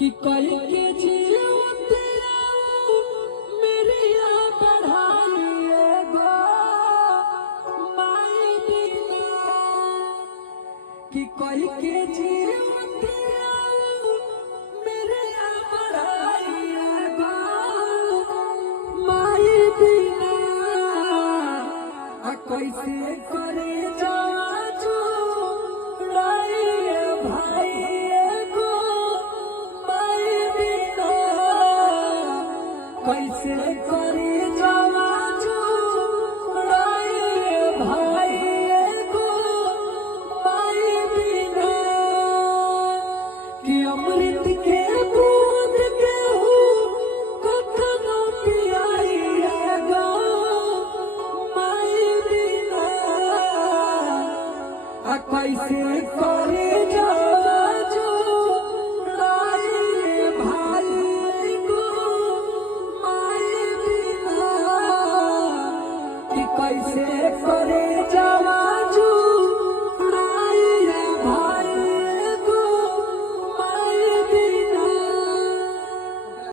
कि कल के जीवते मेरी बढ़ाइए गो माई बिना कि कल के जीवते मेरी बढ़ाइए गो माई बिना कैसे करे जाजू राइए भाई कैसे करे जाजू राइए भाई को माई बिना कि अमृत के बूंद के कथन पियाइए गो माई बिना कैसे करे